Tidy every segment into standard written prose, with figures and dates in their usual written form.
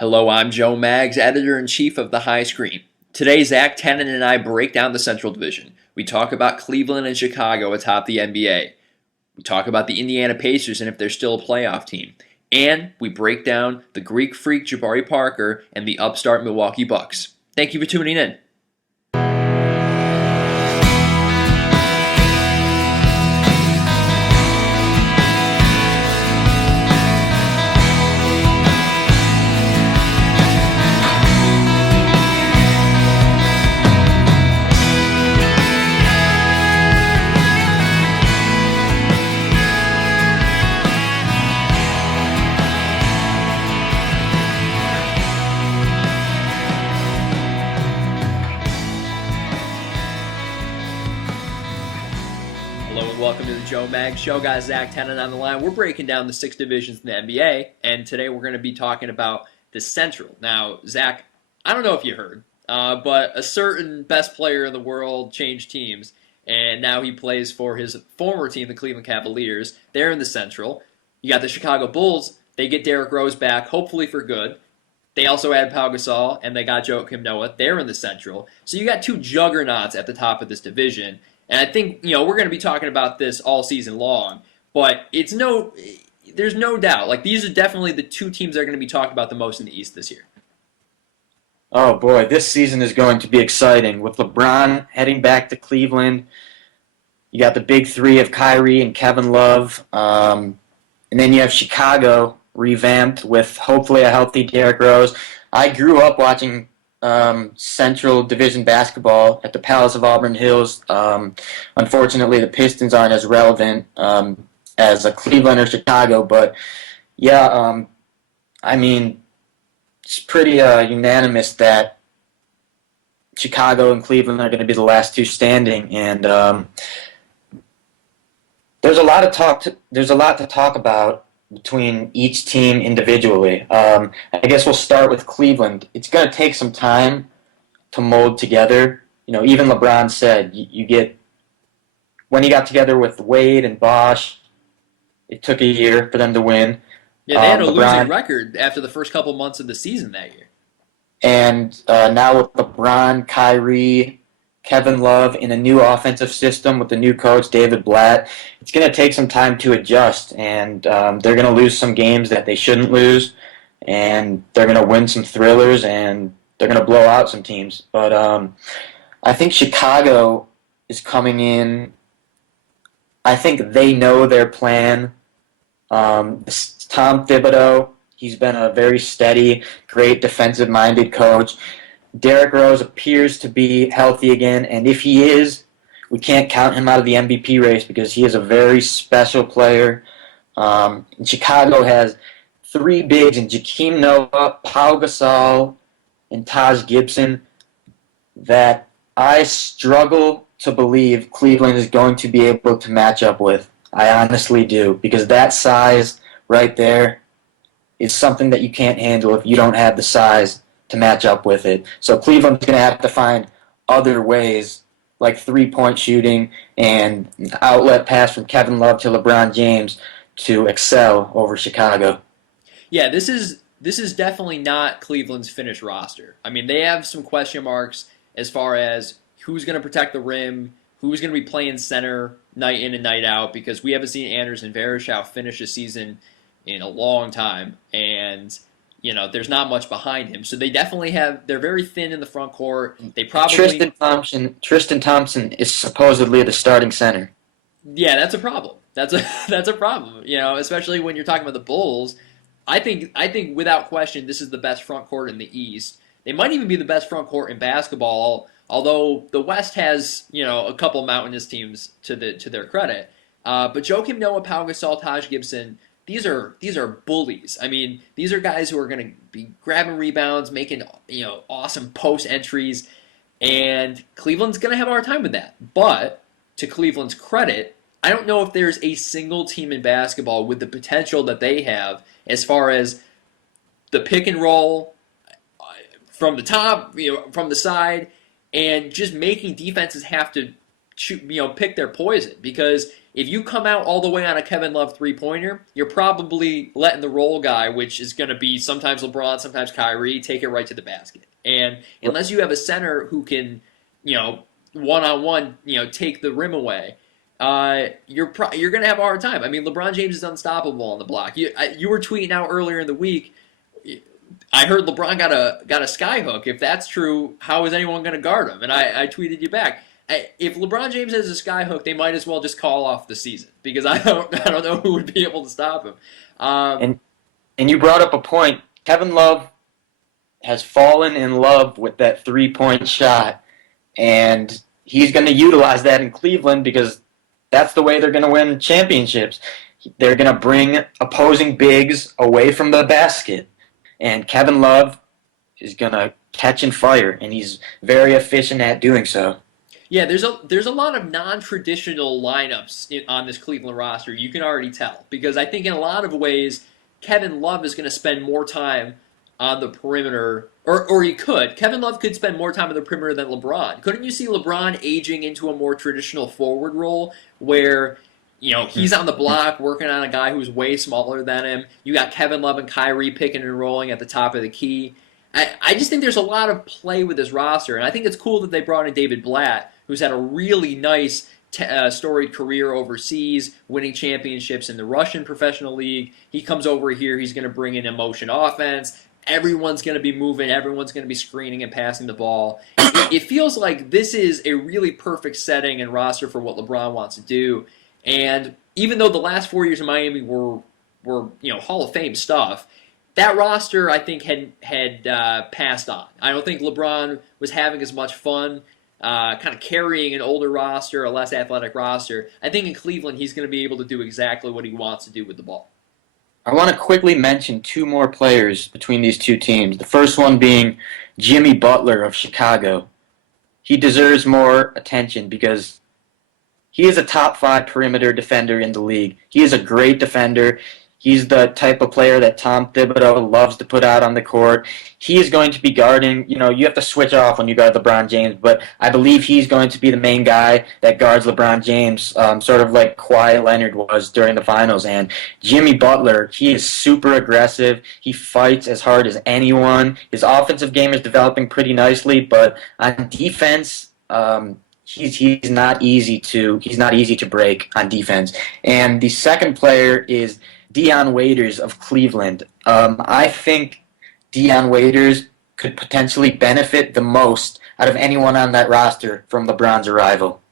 Hello, I'm Joe Maggs, editor-in-chief of The High Screen. Today, Zach Tennen and I break down the Central Division. We talk about Cleveland and Chicago atop the NBA. We talk about the Indiana Pacers and if they're still a playoff team. And we break down the Greek freak Jabari Parker and the upstart Milwaukee Bucks. Thank you for tuning in. Welcome to the Joe Mag Show, guys. Zach Tennen on the line. We're breaking down the six divisions in the NBA, and today we're going to be talking about the Central. Now, Zach, I don't know if you heard, but a certain best player in the world changed teams, and now he plays for his former team, the Cleveland Cavaliers. They're in the Central. You got the Chicago Bulls. They get Derrick Rose back, hopefully for good. They also added Pau Gasol, and they got Joakim Noah. They're in the Central. So you got two juggernauts at the top of this division. And I think, we're going to be talking about this all season long, but there's no doubt. Like, these are definitely the two teams that are going to be talked about the most in the East this year. Oh boy, this season is going to be exciting. With LeBron heading back to Cleveland, you got the big three of Kyrie and Kevin Love, and then you have Chicago revamped with hopefully a healthy Derrick Rose. I grew up watching Central Division basketball at the Palace of Auburn Hills. Unfortunately, the Pistons aren't as relevant as a Cleveland or Chicago, but yeah, it's pretty unanimous that Chicago and Cleveland are going to be the last two standing, and there's a lot to talk about between each team individually. I guess we'll start with Cleveland. It's going to take some time to mold together. Even LeBron said when he got together with Wade and Bosh, it took a year for them to win. Yeah, they had a losing record after the first couple months of the season that year. And now with LeBron, Kyrie, Kevin Love in a new offensive system with the new coach, David Blatt, it's going to take some time to adjust, and they're going to lose some games that they shouldn't lose, and they're going to win some thrillers, and they're going to blow out some teams. But I think Chicago is coming in. I think they know their plan. Tom Thibodeau, he's been a very steady, great defensive-minded coach. Derrick Rose appears to be healthy again, and if he is, we can't count him out of the MVP race because he is a very special player. Chicago has three bigs in Joakim Noah, Pau Gasol, and Taj Gibson that I struggle to believe Cleveland is going to be able to match up with. I honestly do, because that size right there is something that you can't handle if you don't have the size to match up with it. So Cleveland's going to have to find other ways, like three-point shooting and outlet pass from Kevin Love to LeBron James, to excel over Chicago. Yeah, this is definitely not Cleveland's finished roster. I mean, they have some question marks as far as who's going to protect the rim, who's going to be playing center night in and night out, because we haven't seen Anderson Varejao finish a season in a long time, and there's not much behind him. So they definitely they're very thin in the front court. They probably Tristan Thompson is supposedly the starting center. Yeah, that's a problem. That's a problem. Especially when you're talking about the Bulls. I think without question this is the best front court in the East. They might even be the best front court in basketball, although the West has, a couple mountainous teams to their credit. But Joakim Noah, Pau Gasol, Taj Gibson, These are bullies. I mean, these are guys who are going to be grabbing rebounds, making awesome post entries, and Cleveland's going to have a hard time with that. But to Cleveland's credit, I don't know if there's a single team in basketball with the potential that they have as far as the pick and roll from the top, from the side, and just making defenses have to pick their poison, because If you come out all the way on a Kevin Love three-pointer, you're probably letting the roll guy, which is going to be sometimes LeBron, sometimes Kyrie, take it right to the basket. And unless you have a center who can, one-on-one, take the rim away, you're going to have a hard time. I mean, LeBron James is unstoppable on the block. You were tweeting out earlier in the week. I heard LeBron got a sky hook. If that's true, how is anyone going to guard him? And I tweeted you back. If LeBron James has a sky hook, they might as well just call off the season because I don't know who would be able to stop him. And you brought up a point. Kevin Love has fallen in love with that 3-point shot, and he's going to utilize that in Cleveland because that's the way they're going to win championships. They're going to bring opposing bigs away from the basket, and Kevin Love is going to catch and fire, and he's very efficient at doing so. Yeah, there's a lot of non-traditional lineups on this Cleveland roster. You can already tell because I think in a lot of ways Kevin Love is going to spend more time on the perimeter, or he could. Kevin Love could spend more time on the perimeter than LeBron. Couldn't you see LeBron aging into a more traditional forward role where he's on the block working on a guy who's way smaller than him? You got Kevin Love and Kyrie picking and rolling at the top of the key. I just think there's a lot of play with this roster, and I think it's cool that they brought in David Blatt, who's had a really nice storied career overseas, winning championships in the Russian professional league. He comes over here, he's going to bring in emotion offense. Everyone's going to be moving, everyone's going to be screening and passing the ball. It feels like this is a really perfect setting and roster for what LeBron wants to do. And even though the last 4 years in Miami were Hall of Fame stuff, that roster, I think, had passed on. I don't think LeBron was having as much fun kind of carrying an older roster, a less athletic roster. I think in Cleveland, he's going to be able to do exactly what he wants to do with the ball. I want to quickly mention two more players between these two teams. The first one being Jimmy Butler of Chicago. He deserves more attention because he is a top 5 perimeter defender in the league. He is a great defender. He's the type of player that Tom Thibodeau loves to put out on the court. He is going to be guarding, you have to switch off when you guard LeBron James, but I believe he's going to be the main guy that guards LeBron James, sort of like Kawhi Leonard was during the finals. And Jimmy Butler, he is super aggressive. He fights as hard as anyone. His offensive game is developing pretty nicely, but on defense, he's not easy to break on defense. And the second player is Dion Waiters of Cleveland. I think Dion Waiters could potentially benefit the most out of anyone on that roster from LeBron's arrival.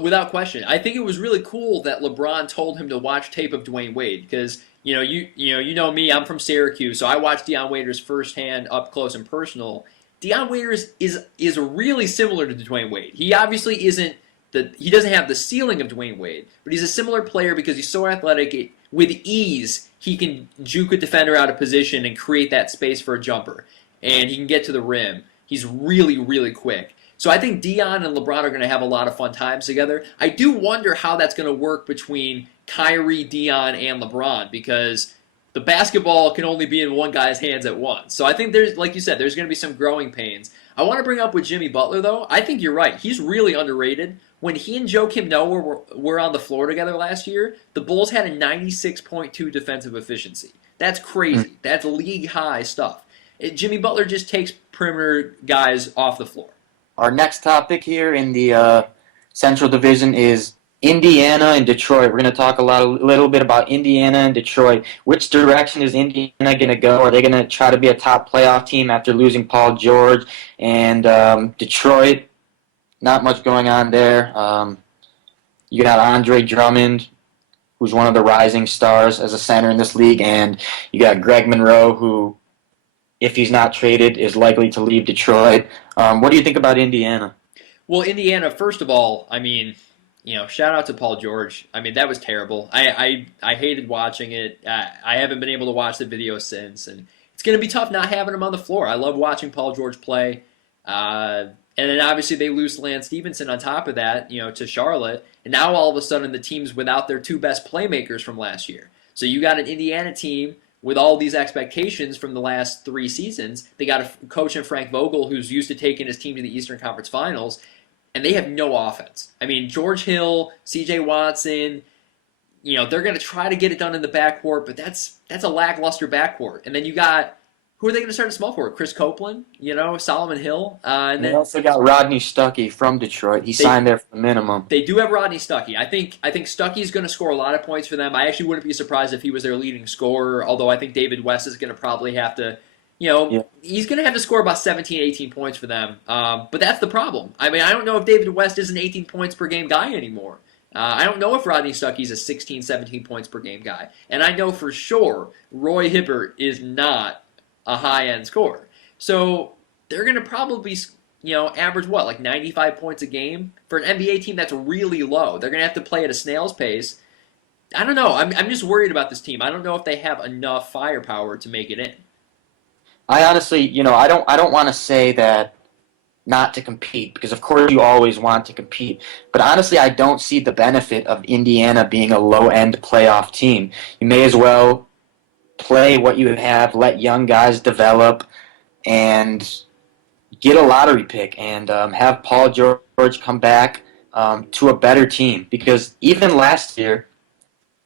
Without question. I think it was really cool that LeBron told him to watch tape of Dwayne Wade because you know me, I'm from Syracuse, so I watched Dion Waiters firsthand, up close and personal. Dion Waiters is really similar to Dwayne Wade. He obviously he doesn't have the ceiling of Dwayne Wade, but he's a similar player because he's so athletic. With ease, he can juke a defender out of position and create that space for a jumper, and he can get to the rim. He's really, really quick. So I think Dion and LeBron are going to have a lot of fun times together. I do wonder how that's going to work between Kyrie, Dion, and LeBron because the basketball can only be in one guy's hands at once. So I think there's, like you said, there's going to be some growing pains. I want to bring up with Jimmy Butler, though. I think you're right. He's really underrated. When he and Joakim Noah were on the floor together last year, the Bulls had a 96.2 defensive efficiency. That's crazy. That's league-high stuff. Jimmy Butler just takes perimeter guys off the floor. Our next topic here in the Central Division is Indiana and Detroit. We're going to talk a little bit about Indiana and Detroit. Which direction is Indiana going to go? Are they going to try to be a top playoff team after losing Paul George? And Detroit, not much going on there. You got Andre Drummond, who's one of the rising stars as a center in this league, and you got Greg Monroe, who, if he's not traded, is likely to leave Detroit. What do you think about Indiana? Well, Indiana, first of all, I mean, shout out to Paul George. I mean, that was terrible. I hated watching it. I haven't been able to watch the video since, and it's going to be tough not having him on the floor. I love watching Paul George play. And then obviously they lose Lance Stevenson on top of that, to Charlotte. And now all of a sudden the team's without their 2 best playmakers from last year. So you got an Indiana team with all these expectations from the last 3 seasons. They got a coach in Frank Vogel who's used to taking his team to the Eastern Conference Finals. and they have no offense. I mean, George Hill, C.J. Watson, they're going to try to get it done in the backcourt, but that's a lackluster backcourt. And then you got who are they going to start in small forward? Chris Copeland, Solomon Hill, and They then also got Rodney Stuckey from Detroit. He signed there for the minimum. they do have Rodney Stuckey. I think Stuckey's going to score a lot of points for them. I actually wouldn't be surprised if he was their leading scorer, although I think David West is going to probably have to, he's going to have to score about 17, 18 points for them. But that's the problem. I mean, I don't know if David West is an 18 points per game guy anymore. I don't know if Rodney Stuckey's a 16, 17 points per game guy. And I know for sure Roy Hibbert is not a high-end scorer. So they're going to probably, average what, like 95 points a game? For an NBA team, that's really low. They're going to have to play at a snail's pace. I don't know. I'm just worried about this team. I don't know if they have enough firepower to make it in. I honestly, I don't want to say that not to compete, because of course you always want to compete. But honestly, I don't see the benefit of Indiana being a low-end playoff team. You may as well play what you have, let young guys develop, and get a lottery pick, and have Paul George come back to a better team. Because even last year,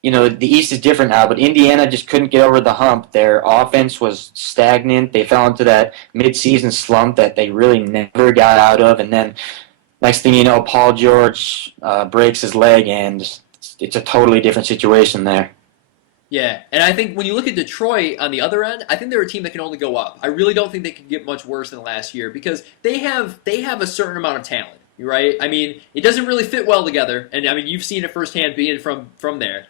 the East is different now, but Indiana just couldn't get over the hump. Their offense was stagnant. They fell into that midseason slump that they really never got out of. And then next thing you know, Paul George breaks his leg, and it's a totally different situation there. Yeah, and I think when you look at Detroit on the other end, I think they're a team that can only go up. I really don't think they can get much worse than last year because they have a certain amount of talent, right? I mean, it doesn't really fit well together, and I mean you've seen it firsthand being from there.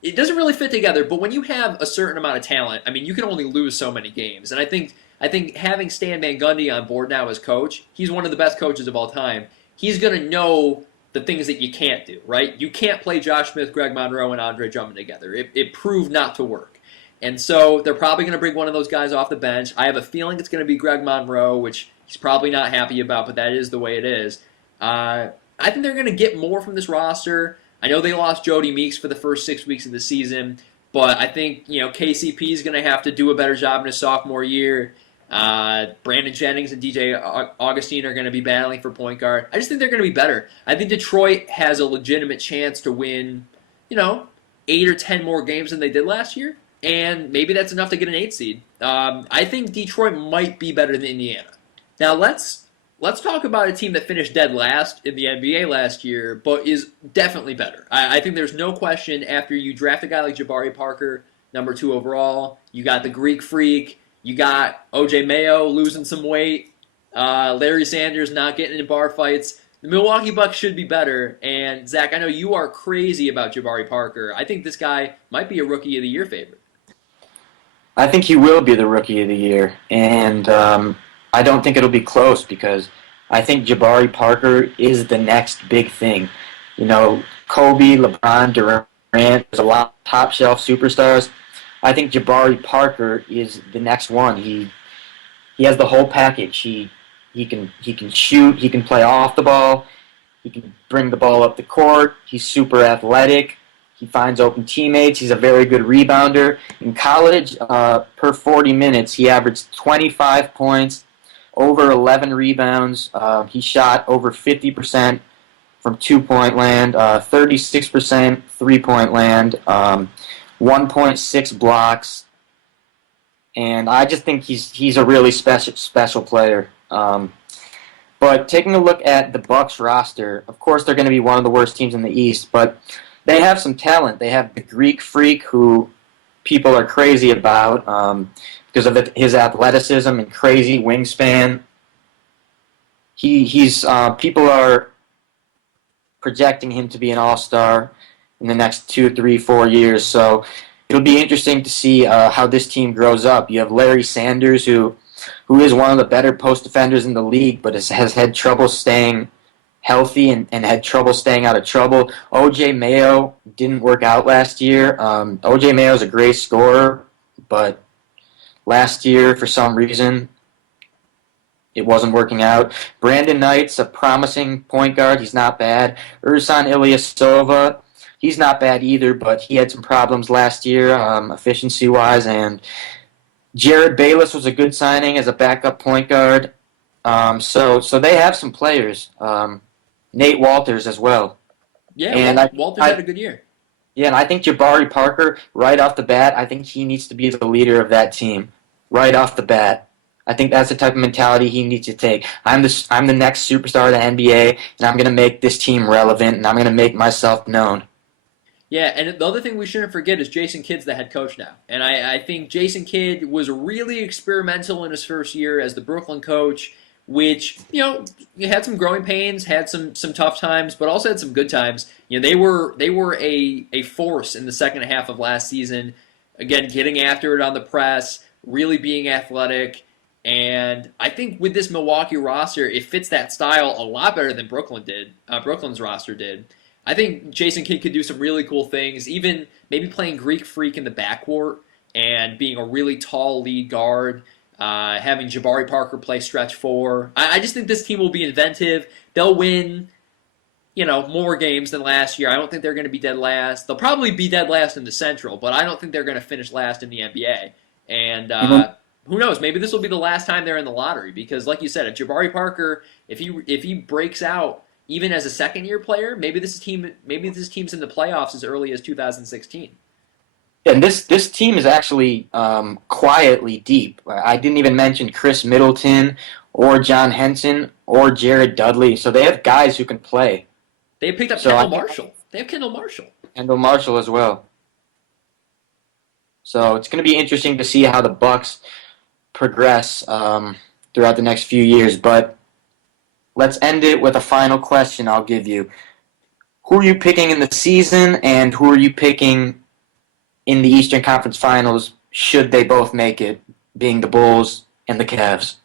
It doesn't really fit together, but when you have a certain amount of talent, I mean you can only lose so many games, and I think having Stan Van Gundy on board now as coach, he's one of the best coaches of all time. He's going to know the things that you can't do, right? You can't play Josh Smith, Greg Monroe, and Andre Drummond together. It proved not to work. And so they're probably going to bring one of those guys off the bench. I have a feeling it's going to be Greg Monroe, which he's probably not happy about, but that is the way it is. I think they're going to get more from this roster. I know they lost Jody Meeks for the first 6 weeks of the season, but I think KCP is going to have to do a better job in his sophomore year. Brandon Jennings and DJ Augustine are going to be battling for point guard. I just think they're going to be better. I think Detroit has a legitimate chance to win, 8 or 10 more games than they did last year, and maybe that's enough to get an 8 seed. I think Detroit might be better than Indiana. Now let's talk about a team that finished dead last in the NBA last year, but is definitely better. I think there's no question after you draft a guy like Jabari Parker, number 2 overall, you got the Greek Freak. You got O.J. Mayo losing some weight, Larry Sanders not getting in bar fights. The Milwaukee Bucks should be better. And, Zach, I know you are crazy about Jabari Parker. I think this guy might be a Rookie of the Year favorite. I think he will be the Rookie of the Year. And I don't think it'll be close because I think Jabari Parker is the next big thing. Kobe, LeBron, Durant, there's a lot of top-shelf superstars. I think Jabari Parker is the next one. He has the whole package. He can shoot. He can play off the ball. He can bring the ball up the court. He's super athletic. He finds open teammates. He's a very good rebounder. In college, per 40 minutes, he averaged 25 points, over 11 rebounds. He shot over 50% from two-point land, 36% three-point land. 1.6 blocks, and I just think he's a really special player. But taking a look at the Bucks roster, of course they're going to be one of the worst teams in the East, but they have some talent. They have the Greek Freak, who people are crazy about because of his athleticism and crazy wingspan. He's people are projecting him to be an all-star in the next 2, 3, 4 years. So it'll be interesting to see how this team grows up. You have Larry Sanders, who is one of the better post defenders in the league, but has had trouble staying healthy and had trouble staying out of trouble. O.J. Mayo didn't work out last year. O.J. Mayo is a great scorer, but last year, for some reason, it wasn't working out. Brandon Knight's a promising point guard. He's not bad. Ersan Ilyasova, he's not bad either, but he had some problems last year, efficiency-wise. And Jared Bayless was a good signing as a backup point guard. So they have some players. Nate Walters as well. Yeah, And Walters had a good year. yeah, and I think Jabari Parker, right off the bat, I think he needs to be the leader of that team, right off the bat. I think that's the type of mentality he needs to take. I'm the next superstar of the NBA, and I'm going to make this team relevant, and I'm going to make myself known. Yeah, and the other thing we shouldn't forget is Jason Kidd's the head coach now. And I think Jason Kidd was really experimental in his first year as the Brooklyn coach, which, had some growing pains, had some tough times, but also had some good times. They were a force in the second half of last season. Again, getting after it on the press, really being athletic. And I think with this Milwaukee roster, it fits that style a lot better than Brooklyn's roster did. I think Jason Kidd could do some really cool things, even maybe playing Greek Freak in the backcourt and being a really tall lead guard, having Jabari Parker play stretch four. I just think this team will be inventive. They'll win, more games than last year. I don't think they're going to be dead last. They'll probably be dead last in the Central, but I don't think they're going to finish last in the NBA. And who knows? Maybe this will be the last time they're in the lottery because, like you said, if Jabari Parker, if he breaks out, even as a second-year player, maybe this team's in the playoffs as early as 2016. And this team is actually quietly deep. I didn't even mention Chris Middleton or John Henson or Jared Dudley. So they have guys who can play. They picked up Kendall Marshall. They have Kendall Marshall. Kendall Marshall as well. So it's going to be interesting to see how the Bucks progress throughout the next few years. But let's end it with a final question I'll give you. Who are you picking in the season, and who are you picking in the Eastern Conference Finals should they both make it, being the Bulls and the Cavs,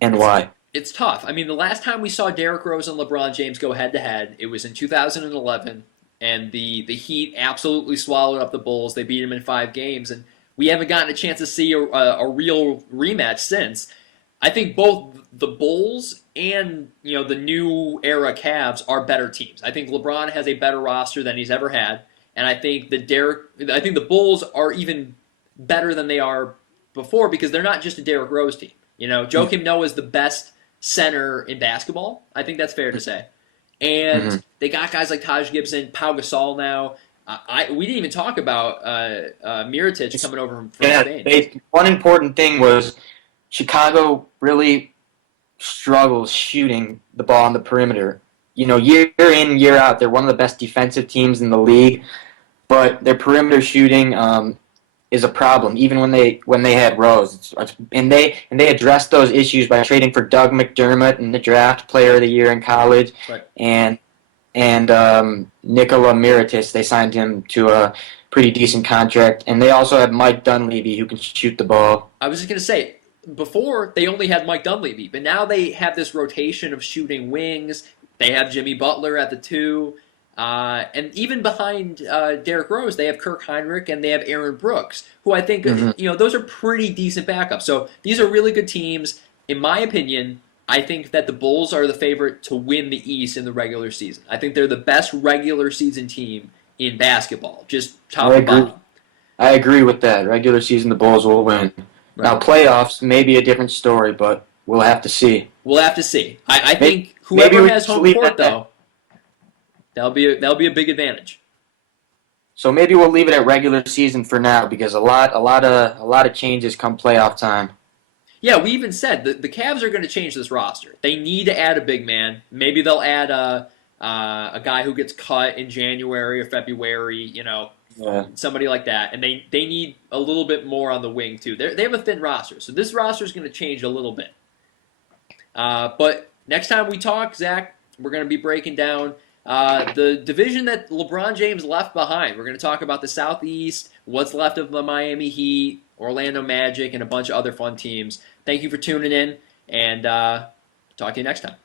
and why? It's tough. I mean, the last time we saw Derrick Rose and LeBron James go head-to-head, it was in 2011, and the Heat absolutely swallowed up the Bulls. They beat them in 5 games, and we haven't gotten a chance to see a real rematch since. I think both the Bulls and the new era Cavs are better teams. I think LeBron has a better roster than he's ever had, and I think the Bulls are even better than they are before because they're not just a Derrick Rose team. Joakim Noah is the best center in basketball. I think that's fair to say, and they got guys like Taj Gibson, Pau Gasol now. We didn't even talk about Mirotic coming over from Spain. One important thing was Chicago really struggles shooting the ball on the perimeter. Year in, year out, they're one of the best defensive teams in the league, but their perimeter shooting is a problem. Even when they had Rose, and they addressed those issues by trading for Doug McDermott in the draft Player of the Year in college, right. and Nikola Mirotic. They signed him to a pretty decent contract, and they also have Mike Dunleavy who can shoot the ball. I was just gonna say. Before, they only had Mike Dunleavy, but now they have this rotation of shooting wings. They have Jimmy Butler at the 2. And even behind Derrick Rose, they have Kirk Heinrich and they have Aaron Brooks, who I think, those are pretty decent backups. So these are really good teams. In my opinion, I think that the Bulls are the favorite to win the East in the regular season. I think they're the best regular season team in basketball, just top and bottom. I agree with that. Regular season, the Bulls will win. Right. Now, playoffs may be a different story, but we'll have to see. We'll have to see. I think whoever has home court, though, that'll be a big advantage. So maybe we'll leave it at regular season for now because a lot of changes come playoff time. Yeah, we even said the Cavs are going to change this roster. They need to add a big man. Maybe they'll add a guy who gets cut in January or February. Yeah. Somebody like that, and they need a little bit more on the wing too. They have a thin roster, so this roster is going to change a little bit. But next time we talk, Zach, we're going to be breaking down the division that LeBron James left behind. We're going to talk about the Southeast, what's left of the Miami Heat, Orlando Magic, and a bunch of other fun teams. Thank you for tuning in, and talk to you next time.